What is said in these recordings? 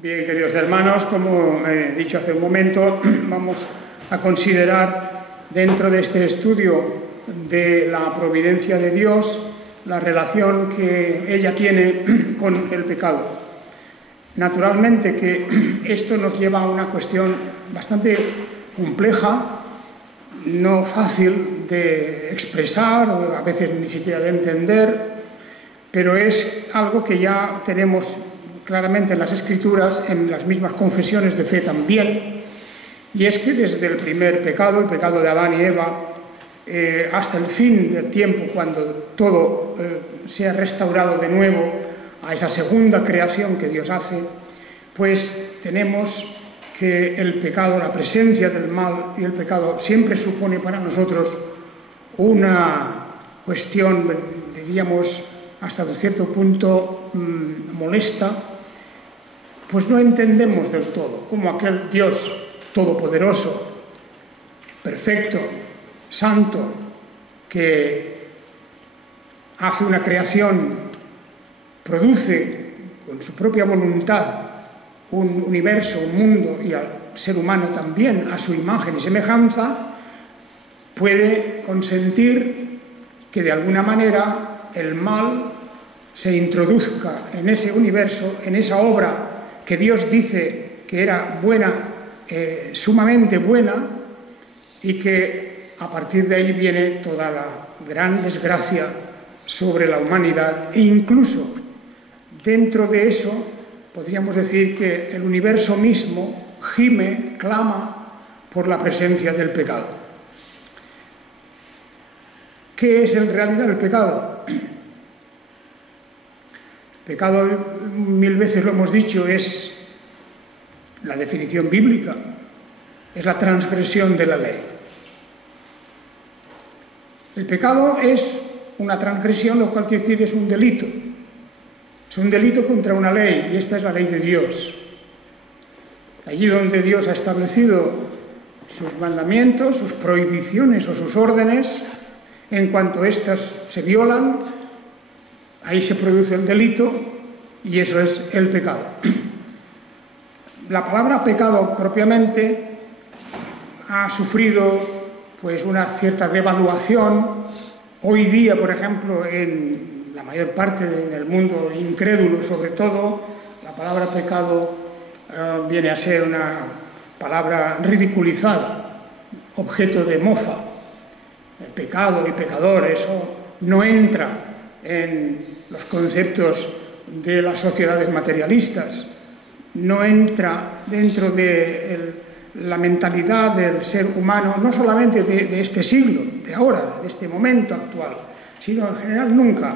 Bien, queridos hermanos, como he dicho hace un momento, vamos a considerar dentro de este estudio de la providencia de Dios la relación que ella tiene con el pecado. Naturalmente que esto nos lleva a una cuestión bastante compleja, no fácil de expresar o a veces ni siquiera de entender, pero es algo que ya tenemos claramente en las Escrituras, en las mismas confesiones de fe también, y es que desde el primer pecado, el pecado de Adán y Eva, hasta el fin del tiempo, cuando todo sea restaurado de nuevo a esa segunda creación que Dios hace, pues tenemos que el pecado, la presencia del mal y el pecado siempre supone para nosotros una cuestión, diríamos, hasta cierto punto molesta, pues no entendemos del todo cómo aquel Dios todopoderoso, perfecto, santo, que hace una creación, produce con su propia voluntad un universo, un mundo y al ser humano también a su imagen y semejanza, puede consentir que de alguna manera el mal se introduzca en ese universo, en esa obra que Dios dice que era buena, sumamente buena, y que a partir de ahí viene toda la gran desgracia sobre la humanidad, e incluso dentro de eso podríamos decir que el universo mismo gime, clama por la presencia del pecado. ¿Qué es en realidad el pecado? Pecado, mil veces lo hemos dicho, es la definición bíblica, es la transgresión de la ley. El pecado es una transgresión, lo cual quiere decir es un delito. Es un delito contra una ley, y esta es la ley de Dios. Allí donde Dios ha establecido sus mandamientos, sus prohibiciones o sus órdenes, en cuanto éstas se violan, ahí se produce el delito y eso es el pecado. La palabra pecado propiamente ha sufrido pues una cierta devaluación. Hoy día, por ejemplo, en la mayor parte del mundo incrédulo, sobre todo, la palabra pecado viene a ser una palabra ridiculizada, objeto de mofa. El pecado y pecador, eso no entra en los conceptos de las sociedades materialistas, no entra dentro de la mentalidad del ser humano, no solamente de este siglo, de ahora, de este momento actual, sino en general nunca.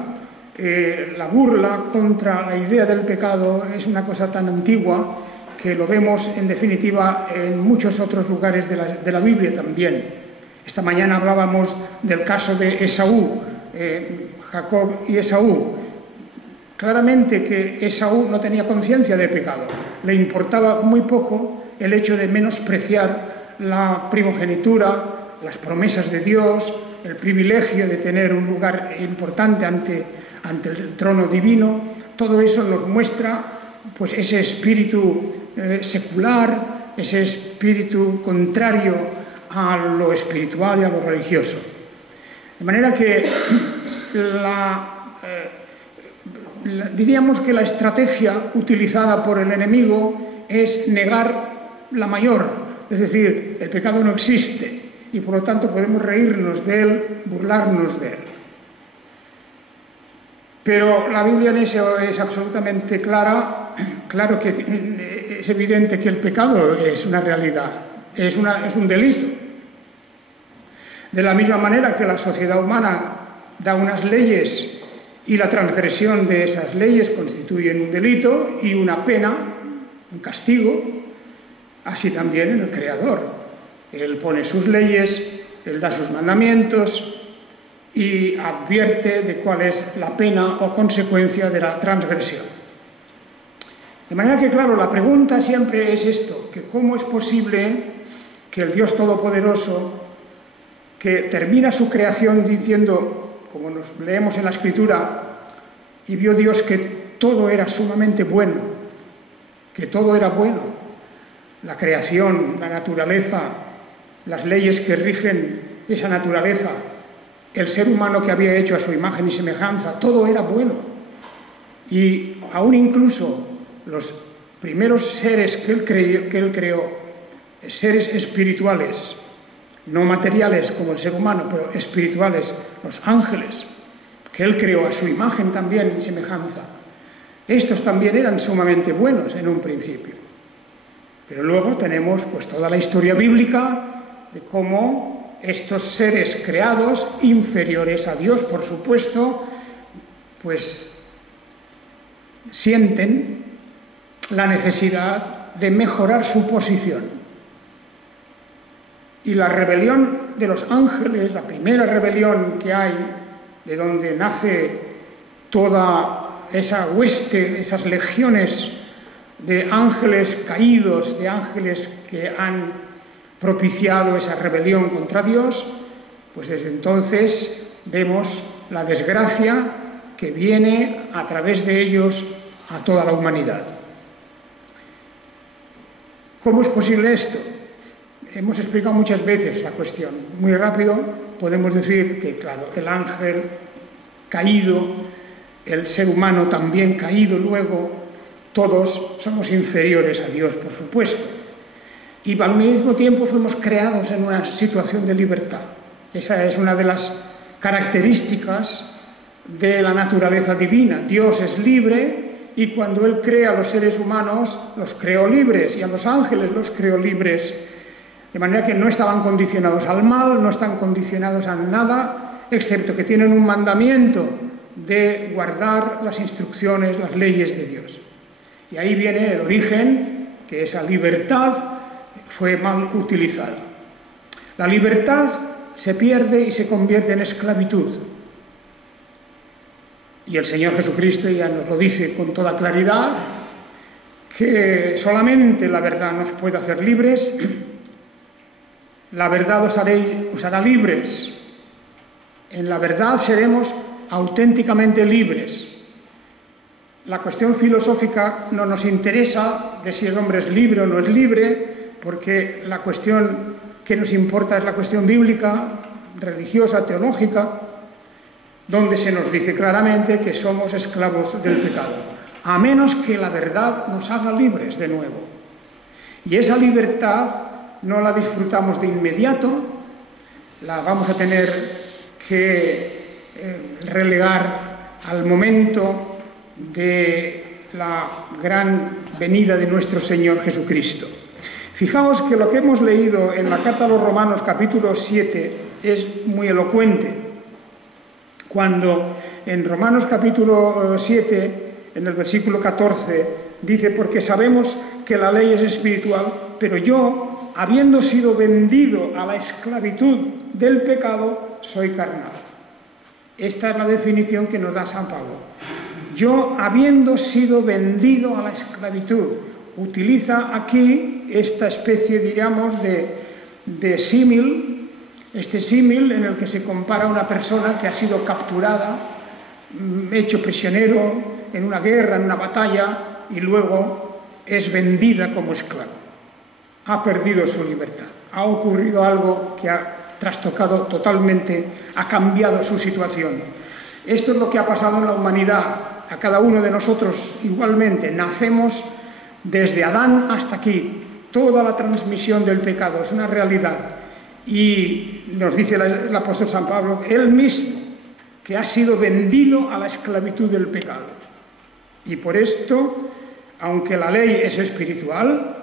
La burla contra la idea del pecado es una cosa tan antigua que lo vemos en definitiva en muchos otros lugares de la Biblia también. Esta mañana hablábamos del caso de Esaú, Jacob y Esaú. Claramente que Esaú no tenía conciencia de pecado, le importaba muy poco el hecho de menospreciar la primogenitura, las promesas de Dios, el privilegio de tener un lugar importante ante el trono divino. Todo eso nos muestra pues, ese espíritu secular, ese espíritu contrario a lo espiritual y a lo religioso. De manera que diríamos que la estrategia utilizada por el enemigo es negar la mayor, es decir, el pecado no existe y por lo tanto podemos reírnos de él, burlarnos de él. Pero la Biblia en eso es absolutamente clara, claro que es evidente que el pecado es una realidad, es un delito. De la misma manera que la sociedad humana da unas leyes y la transgresión de esas leyes constituyen un delito y una pena, un castigo, así también en el Creador. Él pone sus leyes, Él da sus mandamientos y advierte de cuál es la pena o consecuencia de la transgresión. De manera que, claro, la pregunta siempre es esto, que cómo es posible que el Dios Todopoderoso, que termina su creación diciendo, como nos leemos en la Escritura, y vio Dios que todo era sumamente bueno, que todo era bueno. La creación, la naturaleza, las leyes que rigen esa naturaleza, el ser humano que había hecho a su imagen y semejanza, todo era bueno. Y aún incluso los primeros seres que él creó, seres espirituales, no materiales como el ser humano, pero espirituales, los ángeles, que él creó a su imagen también y semejanza, estos también eran sumamente buenos en un principio. Pero luego tenemos pues toda la historia bíblica de cómo estos seres creados, inferiores a Dios, por supuesto, pues sienten la necesidad de mejorar su posición. Y la rebelión de los ángeles, la primera rebelión que hay, de donde nace toda esa hueste, esas legiones de ángeles caídos, de ángeles que han propiciado esa rebelión contra Dios, pues desde entonces vemos la desgracia que viene a través de ellos a toda la humanidad. ¿Cómo es posible esto? Hemos explicado muchas veces la cuestión. Muy rápido podemos decir que, claro, el ángel caído, el ser humano también caído luego, todos somos inferiores a Dios, por supuesto. Y al mismo tiempo fuimos creados en una situación de libertad. Esa es una de las características de la naturaleza divina. Dios es libre y cuando Él crea a los seres humanos, los creó libres, y a los ángeles los creó libres. De manera que no estaban condicionados al mal, no están condicionados a nada, excepto que tienen un mandamiento de guardar las instrucciones, las leyes de Dios. Y ahí viene el origen, que esa libertad fue mal utilizada. La libertad se pierde y se convierte en esclavitud. Y el Señor Jesucristo ya nos lo dice con toda claridad, que solamente la verdad nos puede hacer libres. La verdad os hará libres. En la verdad seremos auténticamente libres. La cuestión filosófica no nos interesa de si el hombre es libre o no es libre, porque la cuestión que nos importa es la cuestión bíblica, religiosa, teológica, donde se nos dice claramente que somos esclavos del pecado, a menos que la verdad nos haga libres de nuevo. Y esa libertad no la disfrutamos de inmediato, la vamos a tener que relegar al momento de la gran venida de nuestro Señor Jesucristo. Fijaos que lo que hemos leído en la carta a los Romanos capítulo 7 es muy elocuente. Cuando en Romanos capítulo 7, en el versículo 14, dice: porque sabemos que la ley es espiritual, pero yo, habiendo sido vendido a la esclavitud del pecado, soy carnal. Esta es la definición que nos da San Pablo. Yo, habiendo sido vendido a la esclavitud, utiliza aquí esta especie, digamos, de símil, este símil en el que se compara a una persona que ha sido capturada, hecho prisionero en una guerra, en una batalla, y luego es vendida como esclavo. Ha perdido su libertad. Ha ocurrido algo que ha trastocado totalmente, ha cambiado su situación. Esto es lo que ha pasado en la humanidad. A cada uno de nosotros igualmente. Nacemos desde Adán hasta aquí. Toda la transmisión del pecado es una realidad. Y nos dice el apóstol San Pablo, él mismo, que ha sido vendido a la esclavitud del pecado. Y por esto, aunque la ley es espiritual,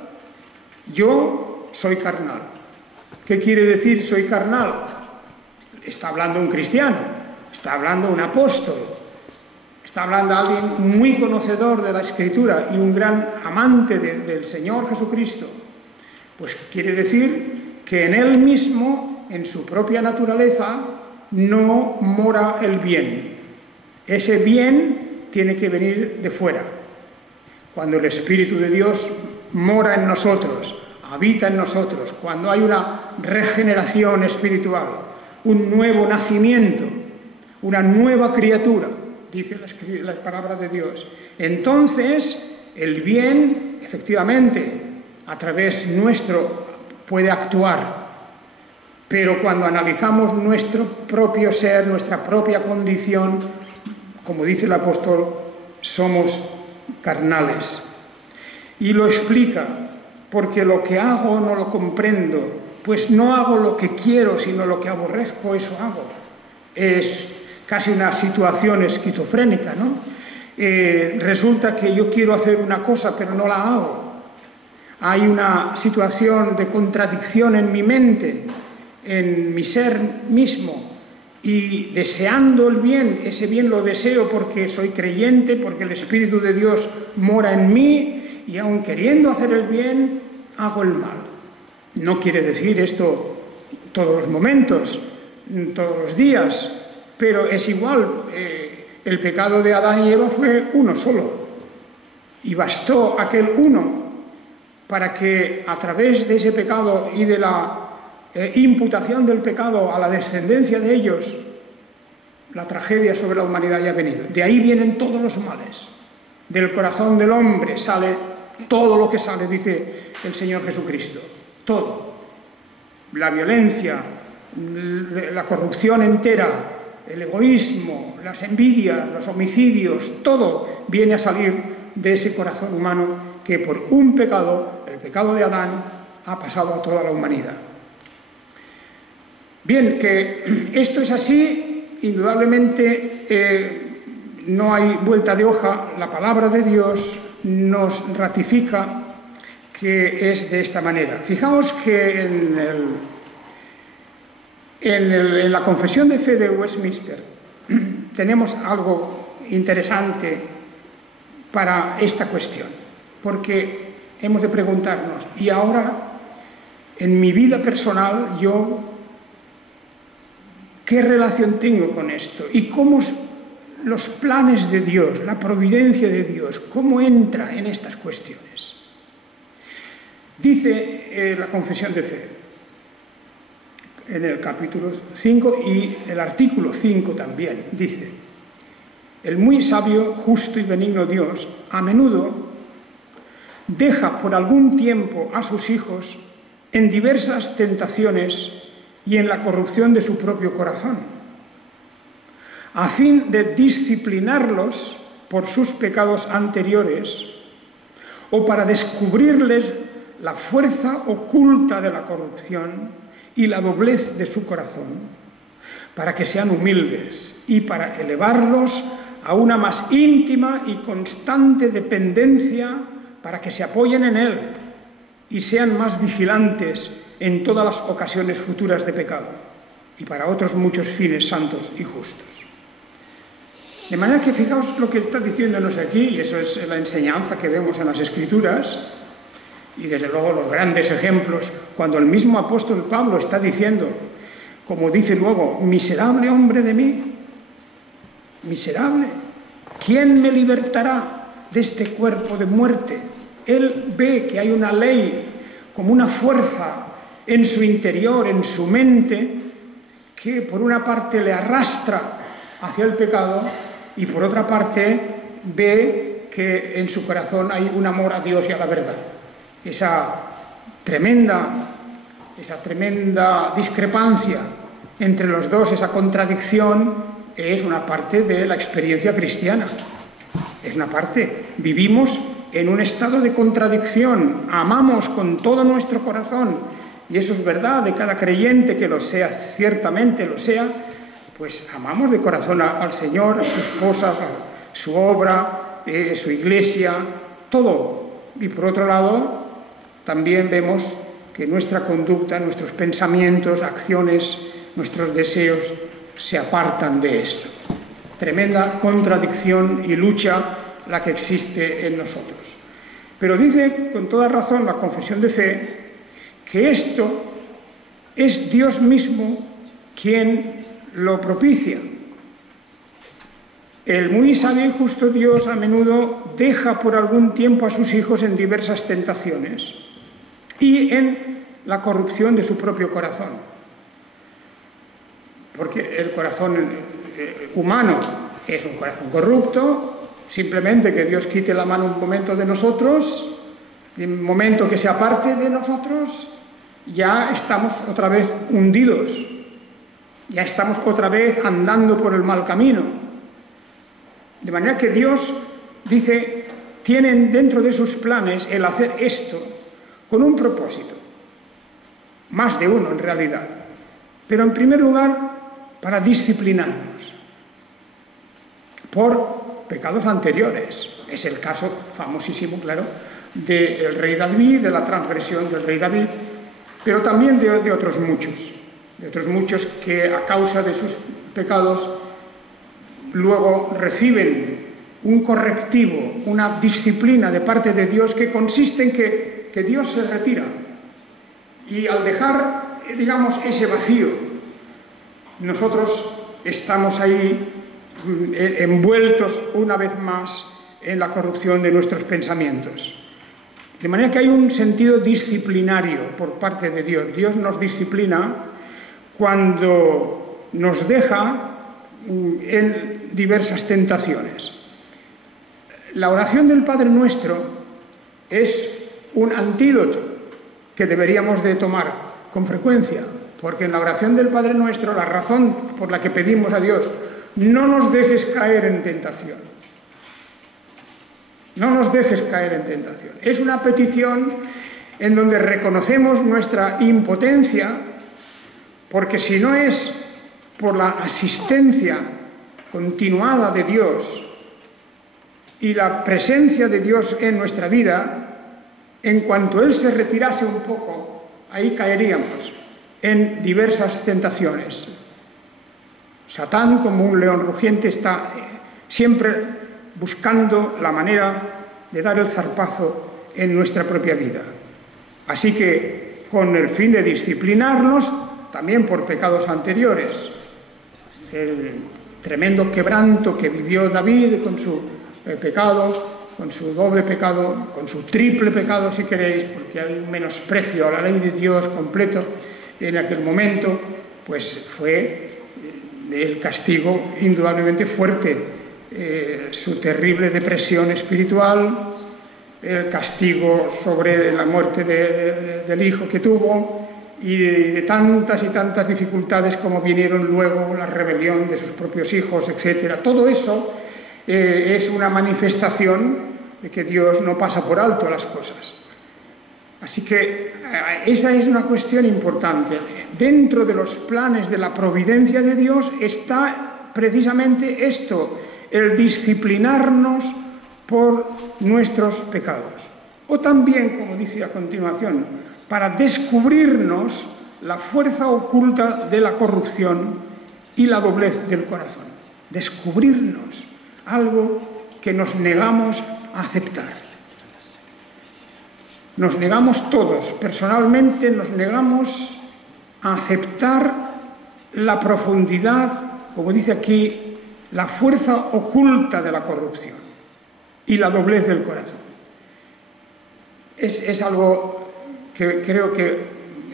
yo soy carnal. ¿Qué quiere decir soy carnal? Está hablando un cristiano, está hablando un apóstol, está hablando alguien muy conocedor de la Escritura y un gran amante del Señor Jesucristo. Pues quiere decir que en él mismo, en su propia naturaleza, no mora el bien. Ese bien tiene que venir de fuera. Cuando el Espíritu de Dios mora en nosotros, habita en nosotros, cuando hay una regeneración espiritual, un nuevo nacimiento, una nueva criatura, dice la palabra de Dios, entonces el bien efectivamente, a través nuestro puede actuar, pero cuando analizamos nuestro propio ser, nuestra propia condición, como dice el apóstol, somos carnales. Y lo explica, porque lo que hago no lo comprendo, pues no hago lo que quiero, sino lo que aborrezco, eso hago. Es casi una situación esquizofrénica, ¿no? Resulta que yo quiero hacer una cosa, pero no la hago. Hay una situación de contradicción en mi mente, en mi ser mismo, y deseando el bien, ese bien lo deseo porque soy creyente, porque el Espíritu de Dios mora en mí, y aun queriendo hacer el bien, hago el mal. No quiere decir esto todos los momentos, todos los días, pero es igual. El pecado de Adán y Eva fue uno solo, y bastó aquel uno para que a través de ese pecado y de la imputación del pecado a la descendencia de ellos, la tragedia sobre la humanidad haya venido. De ahí vienen todos los males. Del corazón del hombre sale todo lo que sale, dice el Señor Jesucristo. Todo. La violencia, la corrupción entera, el egoísmo, las envidias, los homicidios, todo viene a salir de ese corazón humano que por un pecado, el pecado de Adán, ha pasado a toda la humanidad. Bien, que esto es así, indudablemente no hay vuelta de hoja. La palabra de Dios nos ratifica que es de esta manera. Fijaos que en la Confesión de Fe de Westminster tenemos algo interesante para esta cuestión, porque hemos de preguntarnos, ¿y ahora, en mi vida personal, yo qué relación tengo con esto? ¿Y cómo los planes de Dios, la providencia de Dios, cómo entra en estas cuestiones? Dice la Confesión de Fe, en el capítulo 5 y el artículo 5 también, dice: el muy sabio, justo y benigno Dios a menudo deja por algún tiempo a sus hijos en diversas tentaciones y en la corrupción de su propio corazón, a fin de disciplinarlos por sus pecados anteriores o para descubrirles la fuerza oculta de la corrupción y la doblez de su corazón, para que sean humildes y para elevarlos a una más íntima y constante dependencia, para que se apoyen en Él y sean más vigilantes en todas las ocasiones futuras de pecado y para otros muchos fines santos y justos. De manera que fijaos lo que está diciéndonos aquí, y eso es la enseñanza que vemos en las Escrituras, y desde luego los grandes ejemplos, cuando el mismo apóstol Pablo está diciendo, como dice luego, miserable hombre de mí, miserable, ¿quién me libertará de este cuerpo de muerte? Él ve que hay una ley como una fuerza en su interior, en su mente, que por una parte le arrastra hacia el pecado y por otra parte ve que en su corazón hay un amor a Dios y a la verdad. Esa tremenda discrepancia entre los dos, esa contradicción, es una parte de la experiencia cristiana. Es una parte. Vivimos en un estado de contradicción. Amamos con todo nuestro corazón, y eso es verdad de cada creyente que lo sea, ciertamente lo sea, pues amamos de corazón al Señor, a sus cosas, a su obra, su iglesia, todo. Y por otro lado, también vemos que nuestra conducta, nuestros pensamientos, acciones, nuestros deseos se apartan de esto. Tremenda contradicción y lucha la que existe en nosotros. Pero dice con toda razón la Confesión de Fe que esto es Dios mismo quien lo propicia. El muy sabio y justo Dios a menudo deja por algún tiempo a sus hijos en diversas tentaciones y en la corrupción de su propio corazón. Porque el corazón humano es un corazón corrupto, simplemente que Dios quite la mano un momento de nosotros En el momento que se aparte de nosotros, ya estamos otra vez hundidos, ya estamos otra vez andando por el mal camino. De manera que Dios dice, tienen dentro de sus planes el hacer esto con un propósito, más de uno en realidad, pero en primer lugar para disciplinarnos por pecados anteriores. Es el caso famosísimo, claro, del rey David, de la transgresión del rey David, pero también de otros muchos que a causa de sus pecados luego reciben un correctivo, una disciplina de parte de Dios que consiste en que Dios se retira. Y al dejar, digamos, ese vacío, nosotros estamos ahí envueltos una vez más en la corrupción de nuestros pensamientos. De manera que hay un sentido disciplinario por parte de Dios. Dios nos disciplina cuando nos deja en diversas tentaciones. La oración del Padre Nuestro es un antídoto que deberíamos de tomar con frecuencia, porque en la oración del Padre Nuestro la razón por la que pedimos a Dios, no nos dejes caer en tentación. No nos dejes caer en tentación. Es una petición en donde reconocemos nuestra impotencia, porque si no es por la asistencia continuada de Dios y la presencia de Dios en nuestra vida, en cuanto Él se retirase un poco, ahí caeríamos en diversas tentaciones. Satán, como un león rugiente, está siempre buscando la manera de dar el zarpazo en nuestra propia vida. Así que, con el fin de disciplinarnos, también por pecados anteriores, el tremendo quebranto que vivió David con su pecado, con su doble pecado, con su triple pecado, si queréis, porque hay un menosprecio a la ley de Dios completo en aquel momento, pues fue el castigo indudablemente fuerte, su terrible depresión espiritual, el castigo sobre la muerte del hijo que tuvo y de tantas y tantas dificultades como vinieron luego, la rebelión de sus propios hijos, etc. Todo eso es una manifestación de que Dios no pasa por alto las cosas. Así que esa es una cuestión importante. Dentro de los planes de la providencia de Dios está precisamente esto, el disciplinarnos por nuestros pecados. O también, como dice a continuación, para descubrirnos la fuerza oculta de la corrupción y la doblez del corazón. Descubrirnos algo que nos negamos a aceptar. Nos negamos todos, personalmente nos negamos a aceptar la profundidad, como dice aquí, la fuerza oculta de la corrupción y la doblez del corazón. Es algo que creo que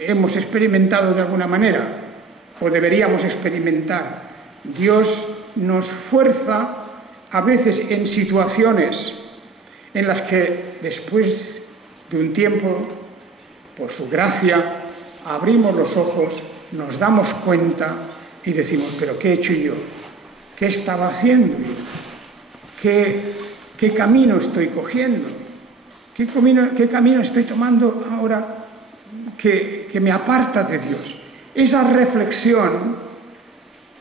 hemos experimentado de alguna manera, o deberíamos experimentar. Dios nos fuerza a veces en situaciones en las que después de un tiempo, por su gracia, abrimos los ojos, nos damos cuenta y decimos, ¿pero qué he hecho yo? ¿Qué estaba haciendo yo? ¿Qué camino estoy cogiendo? ¿Qué camino estoy tomando ahora que me aparta de Dios? Esa reflexión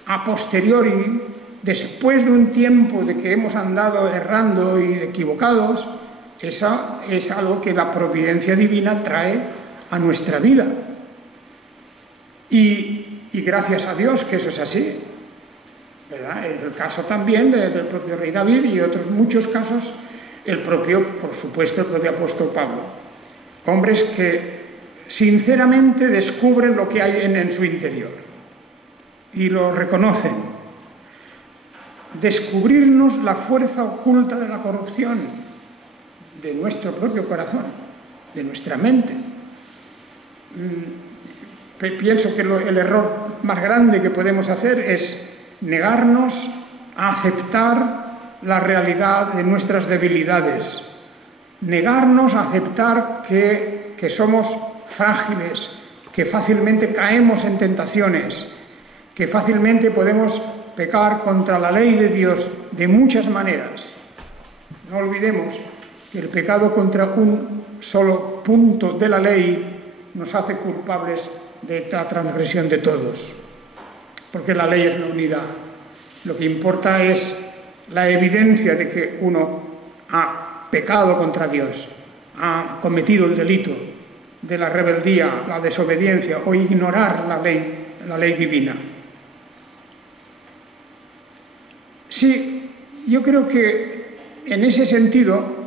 a posteriori, después de un tiempo de que hemos andado errando y equivocados, esa es algo que la providencia divina trae a nuestra vida. Y gracias a Dios que eso es así, ¿verdad? El caso también del propio rey David y otros muchos casos, por supuesto, el propio apóstol Pablo. Hombres que sinceramente descubren lo que hay en su interior y lo reconocen. Descubrirnos la fuerza oculta de la corrupción de nuestro propio corazón, de nuestra mente. Pienso que el error más grande que podemos hacer es negarnos a aceptar la realidad de nuestras debilidades, negarnos a aceptar que somos frágiles, que fácilmente caemos en tentaciones, que fácilmente podemos pecar contra la ley de Dios de muchas maneras. No olvidemos que el pecado contra un solo punto de la ley nos hace culpables de la transgresión de todos, porque la ley es la unidad. Lo que importa es la evidencia de que uno ha pecado contra Dios, ha cometido el delito de la rebeldía, la desobediencia o ignorar la ley divina. Sí, yo creo que en ese sentido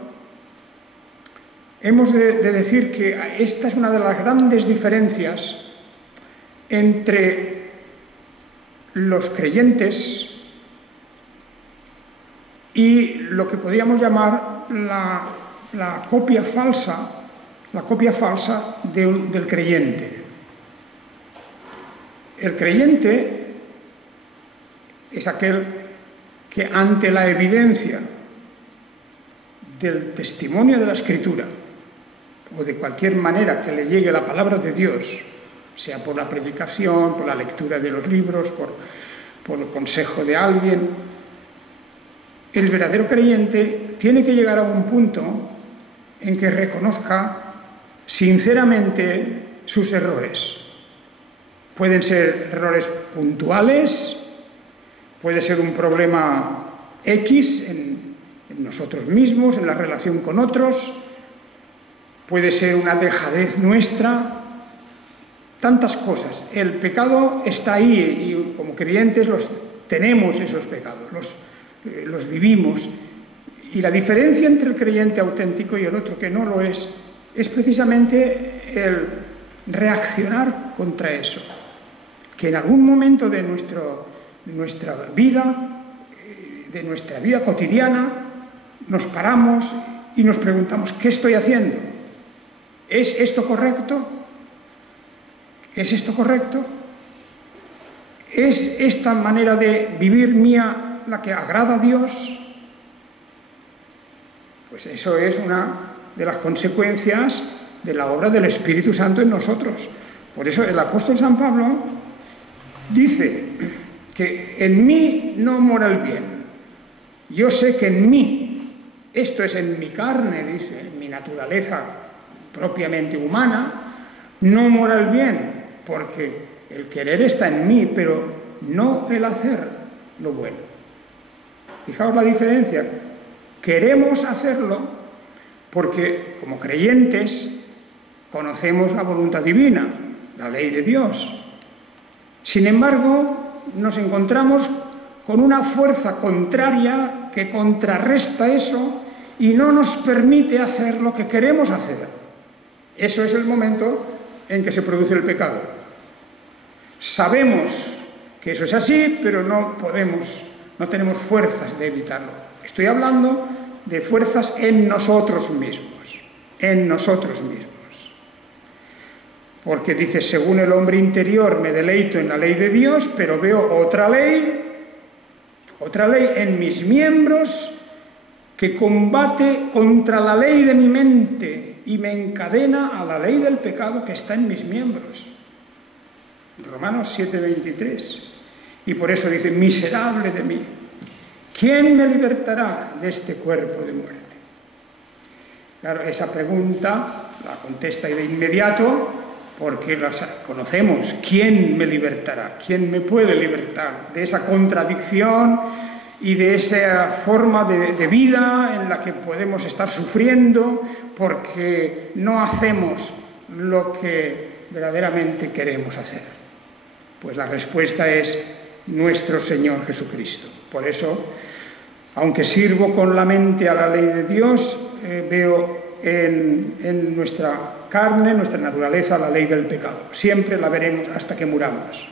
hemos de decir que esta es una de las grandes diferencias entre los creyentes y lo que podríamos llamar la copia falsa del creyente. El creyente es aquel que ante la evidencia del testimonio de la Escritura o de cualquier manera que le llegue la palabra de Dios, sea por la predicación, por la lectura de los libros, por el consejo de alguien, el verdadero creyente tiene que llegar a un punto en que reconozca sinceramente sus errores. Pueden ser errores puntuales, puede ser un problema X en nosotros mismos, en la relación con otros, puede ser una dejadez nuestra, tantas cosas. El pecado está ahí y como creyentes tenemos esos pecados, los vivimos. Y la diferencia entre el creyente auténtico y el otro que no lo es precisamente el reaccionar contra eso. Que en algún momento de nuestra vida cotidiana, nos paramos y nos preguntamos, ¿qué estoy haciendo? ¿Es esto correcto? ¿Es esto correcto? ¿Es esta manera de vivir mía la que agrada a Dios? Pues eso es una de las consecuencias de la obra del Espíritu Santo en nosotros. Por eso el apóstol San Pablo dice que en mí no mora el bien. Yo sé que en mí, esto es en mi carne, dice, en mi naturaleza propiamente humana, no mora el bien, porque el querer está en mí, pero no el hacer lo bueno. Fijaos la diferencia. Queremos hacerlo porque, como creyentes, conocemos la voluntad divina, la ley de Dios. Sin embargo, nos encontramos con una fuerza contraria que contrarresta eso y no nos permite hacer lo que queremos hacer. Eso es el momento en que se produce el pecado. Sabemos que eso es así, pero no tenemos fuerzas de evitarlo. Estoy hablando de fuerzas en nosotros mismos, Porque dice, según el hombre interior me deleito en la ley de Dios, pero veo otra ley en mis miembros que combate contra la ley de mi mente y me encadena a la ley del pecado que está en mis miembros. Romanos 7:23. Y por eso dice, miserable de mí, ¿quién me libertará de este cuerpo de muerte? Claro, esa pregunta la contesta de inmediato porque las conocemos. ¿Quién me libertará? ¿Quién me puede libertar de esa contradicción y de esa forma de vida en la que podemos estar sufriendo porque no hacemos lo que verdaderamente queremos hacer? Pues la respuesta es nuestro Señor Jesucristo. Por eso, aunque sirvo con la mente a la ley de Dios, veo en nuestra carne, nuestra naturaleza, la ley del pecado. Siempre la veremos hasta que muramos.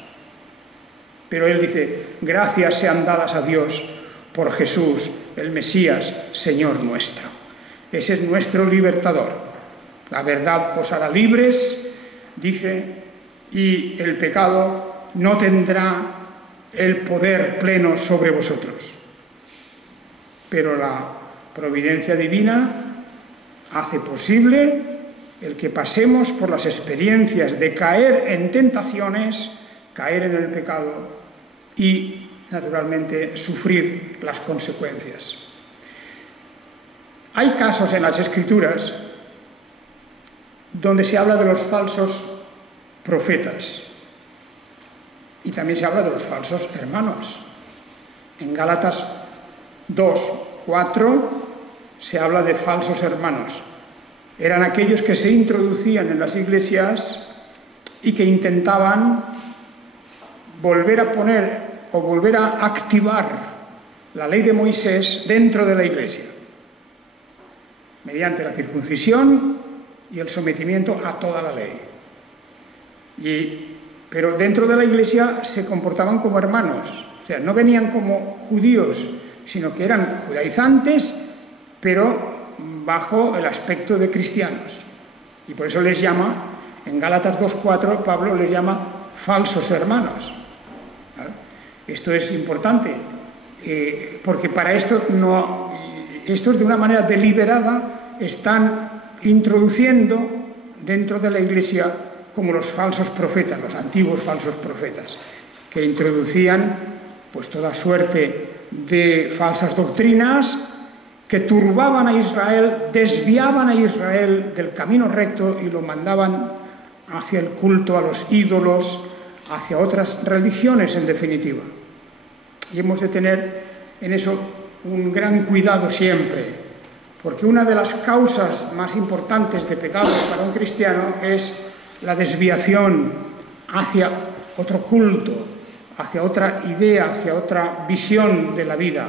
Pero Él dice, gracias sean dadas a Dios por Jesús, el Mesías, Señor nuestro. Ese es nuestro libertador. La verdad os hará libres, dice, y el pecado no tendrá el poder pleno sobre vosotros. Pero la providencia divina hace posible el que pasemos por las experiencias de caer en tentaciones, caer en el pecado y, naturalmente, sufrir las consecuencias. Hay casos en las Escrituras donde se habla de los falsos profetas y también se habla de los falsos hermanos. En Gálatas 2:4 se habla de falsos hermanos. Eran aquellos que se introducían en las iglesias y que intentaban volver a poner o volver a activar la ley de Moisés dentro de la iglesia, mediante la circuncisión y el sometimiento a toda la ley. Pero dentro de la iglesia se comportaban como hermanos, o sea, no venían como judíos, sino que eran judaizantes, pero bajo el aspecto de cristianos. Y por eso les llama, en Gálatas 2:4, Pablo les llama falsos hermanos. ¿Vale? Esto es importante, porque para esto estos de una manera deliberada están introduciendo dentro de la iglesia como los falsos profetas, los antiguos falsos profetas, que introducían pues toda suerte de falsas doctrinas que turbaban a Israel, desviaban a Israel del camino recto y lo mandaban hacia el culto a los ídolos, hacia otras religiones en definitiva. Y hemos de tener en eso un gran cuidado siempre, porque una de las causas más importantes de pecados para un cristiano es la desviación hacia otro culto, hacia otra idea, hacia otra visión de la vida,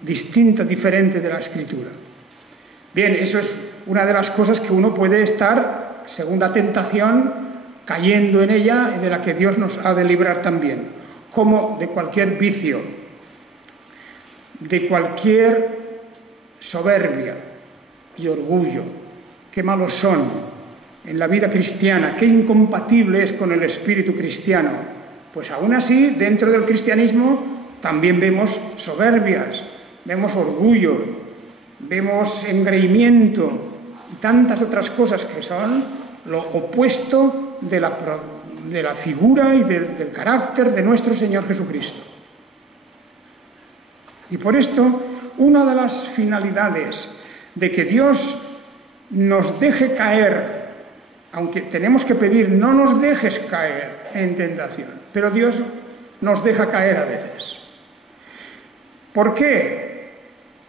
distinta, diferente de la Escritura. Bien, eso es una de las cosas que uno puede estar, según la tentación, cayendo en ella y de la que Dios nos ha de librar también, como de cualquier vicio, de cualquier soberbia y orgullo. Qué malos son en la vida cristiana, qué incompatible es con el espíritu cristiano. Pues aún así, dentro del cristianismo también vemos soberbias, vemos orgullo, vemos engreimiento y tantas otras cosas que son lo opuesto de la figura y del carácter de nuestro Señor Jesucristo. Y por esto, una de las finalidades de que Dios nos deje caer, aunque tenemos que pedir, no nos dejes caer en tentación, pero Dios nos deja caer a veces. ¿Por qué?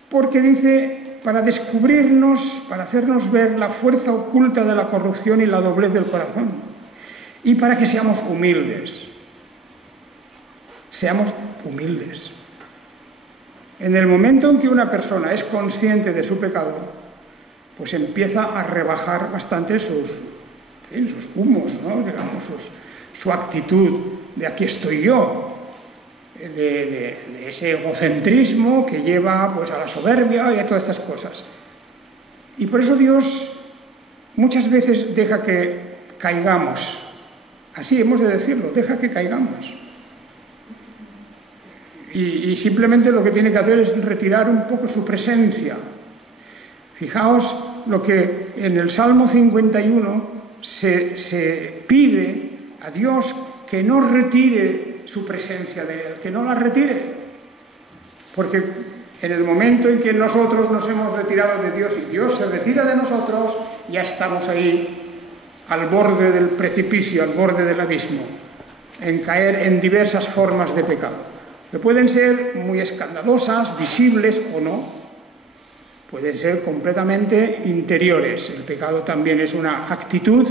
Porque dice, para descubrirnos, para hacernos ver la fuerza oculta de la corrupción y la doblez del corazón, y para que seamos humildes. Seamos humildes. En el momento en que una persona es consciente de su pecado, pues empieza a rebajar bastante sus humos, ¿no? Digamos, su actitud de aquí estoy yo, de ese egocentrismo que lleva pues, a la soberbia y a todas estas cosas. Y por eso Dios muchas veces deja que caigamos. Así hemos de decirlo, deja que caigamos. Y simplemente lo que tiene que hacer es retirar un poco su presencia. Fijaos lo que en el Salmo 51 se pide a Dios que no retire su presencia de Él, que no la retire. Porque en el momento en que nosotros nos hemos retirado de Dios y Dios se retira de nosotros, ya estamos ahí al borde del precipicio, al borde del abismo, en caer en diversas formas de pecado, que pueden ser muy escandalosas, visibles o no, pueden ser completamente interiores. El pecado también es una actitud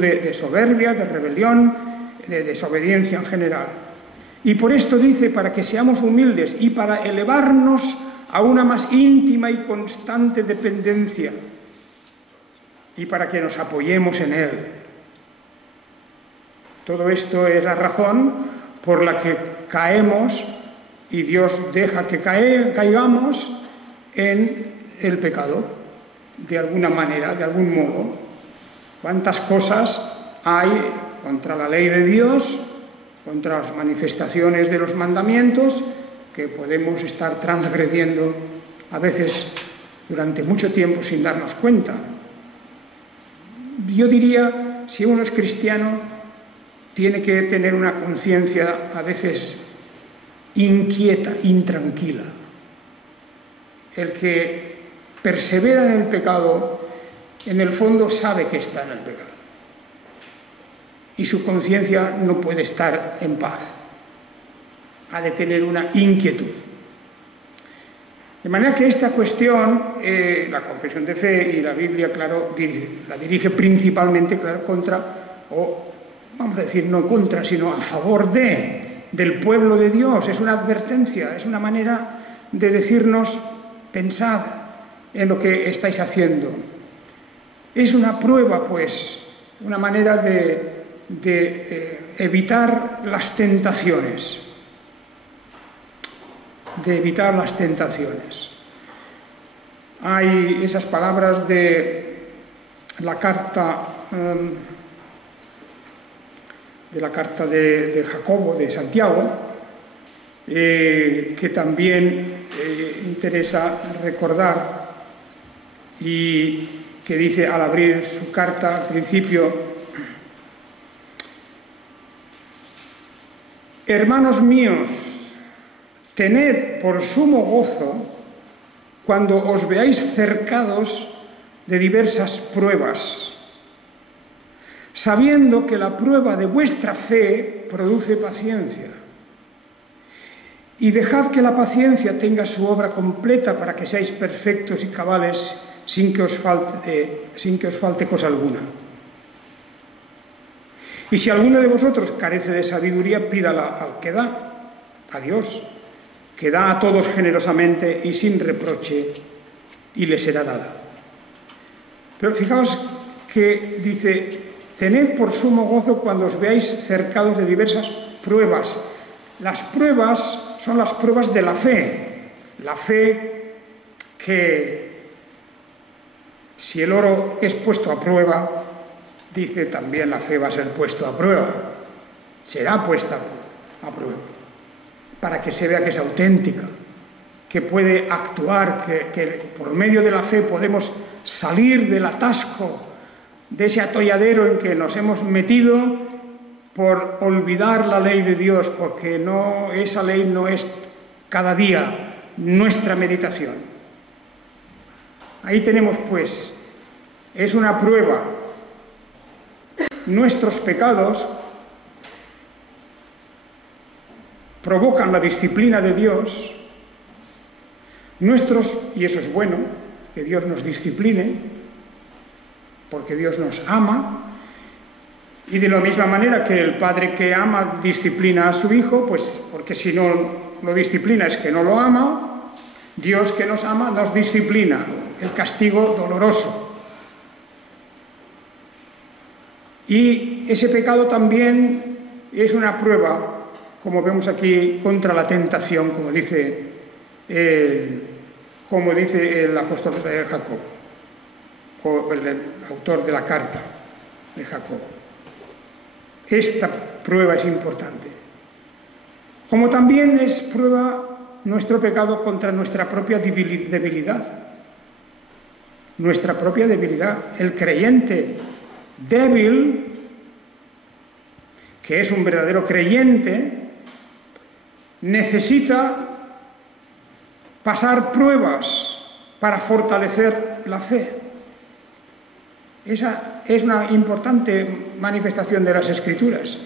de soberbia, de rebelión, de desobediencia en general. Y por esto dice, para que seamos humildes y para elevarnos a una más íntima y constante dependencia y para que nos apoyemos en Él. Todo esto es la razón por la que caemos y Dios deja que caigamos en el pecado, de alguna manera, de algún modo. ¿Cuántas cosas hay contra la ley de Dios, contra las manifestaciones de los mandamientos, que podemos estar transgrediendo a veces durante mucho tiempo sin darnos cuenta. Yo diría, si uno es cristiano, tiene que tener una conciencia a veces inquieta, intranquila. El que persevera en el pecado, en el fondo sabe que está en el pecado. Y su conciencia no puede estar en paz. Ha de tener una inquietud. De manera que esta cuestión, la confesión de fe y la Biblia, claro, la dirige principalmente, claro, contra, o vamos a decir no contra, sino a favor del pueblo de Dios. Es una advertencia, es una manera de decirnos, pensad en lo que estáis haciendo. Es una prueba, pues, una manera de evitar las tentaciones. De evitar las tentaciones. Hay esas palabras de la carta de Jacobo, de Santiago, que también interesa recordar, y que dice al abrir su carta al principio: hermanos míos, tened por sumo gozo cuando os veáis cercados de diversas pruebas, sabiendo que la prueba de vuestra fe produce paciencia. Y dejad que la paciencia tenga su obra completa para que seáis perfectos y cabales sin que os falte cosa alguna. Y si alguno de vosotros carece de sabiduría, pídala al que da, a Dios, que da a todos generosamente y sin reproche, y le será dada. Pero fijaos que dice: tened por sumo gozo cuando os veáis cercados de diversas pruebas. Las pruebas son las pruebas de la fe que, si el oro es puesto a prueba, dice también la fe va a ser puesto a prueba, será puesta a prueba, para que se vea que es auténtica, que puede actuar, que por medio de la fe podemos salir del atasco, de ese atolladero en que nos hemos metido por olvidar la ley de Dios, porque esa ley no es cada día nuestra meditación. Ahí tenemos, pues, es una prueba. Nuestros pecados provocan la disciplina de Dios, y eso es bueno, que Dios nos discipline, porque Dios nos ama, y de la misma manera que el padre que ama disciplina a su hijo, pues porque si no lo disciplina es que no lo ama. Dios, que nos ama, nos disciplina, el castigo doloroso. Y ese pecado también es una prueba, como vemos aquí, contra la tentación, como dice el apóstol de Jacob, o el autor de la carta de Jacob. Esta prueba es importante. Como también es prueba nuestro pecado contra nuestra propia debilidad. Nuestra propia debilidad. El creyente débil, que es un verdadero creyente, necesita pasar pruebas para fortalecer la fe. Esa es una importante manifestación de las Escrituras.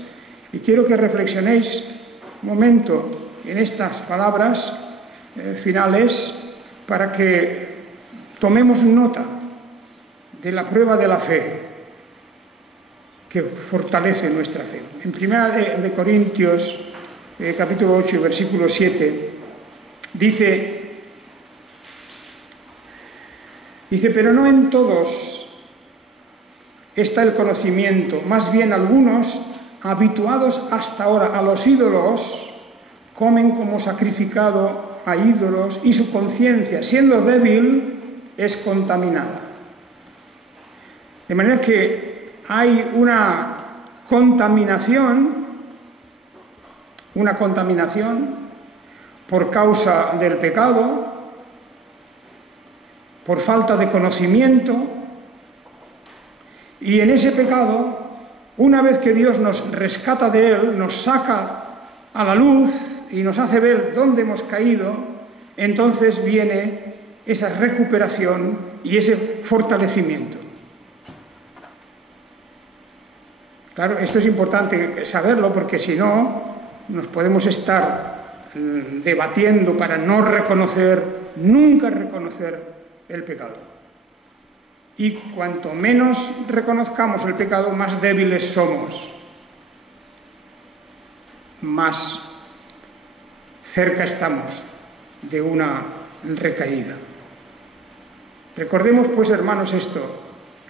Y quiero que reflexionéis un momento en estas palabras finales para que tomemos nota de la prueba de la fe que fortalece nuestra fe. En 1 de Corintios, capítulo 8, versículo 7, dice, pero no en todos está el conocimiento, más bien algunos, habituados hasta ahora a los ídolos, comen como sacrificado a ídolos y su conciencia, siendo débil, es contaminada. De manera que hay una contaminación por causa del pecado, por falta de conocimiento, y en ese pecado, una vez que Dios nos rescata de él, nos saca a la luz y nos hace ver dónde hemos caído, entonces viene esa recuperación y ese fortalecimiento. Claro, esto es importante saberlo, porque si no, nos podemos estar debatiendo para no reconocer, nunca reconocer el pecado. Y cuanto menos reconozcamos el pecado, más débiles somos, más cerca estamos de una recaída. Recordemos, pues, hermanos, esto: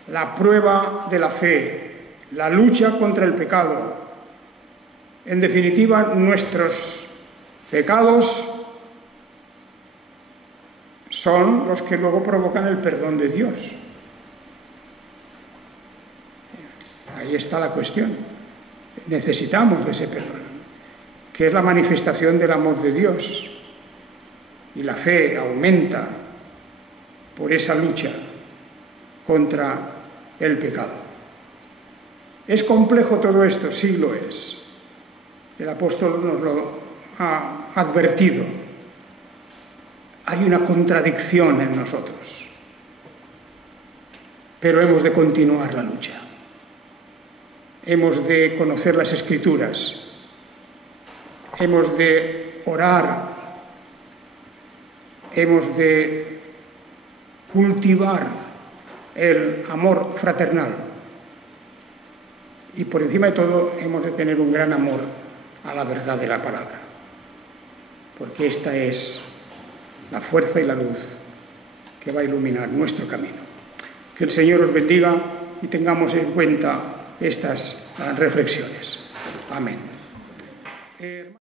la prueba de la fe, la lucha contra el pecado. En definitiva, nuestros pecados son los que luego provocan el perdón de Dios. Ahí está la cuestión. Necesitamos de ese perdón, que es la manifestación del amor de Dios. Y la fe aumenta por esa lucha contra el pecado. ¿Es complejo todo esto? Sí lo es. El apóstol nos lo ha advertido. Hay una contradicción en nosotros, pero hemos de continuar la lucha. Hemos de conocer las Escrituras, hemos de orar, hemos de cultivar el amor fraternal, y por encima de todo hemos de tener un gran amor a la verdad de la palabra, porque esta es la fuerza y la luz que va a iluminar nuestro camino. Que el Señor os bendiga y tengamos en cuenta estas reflexiones. Amén.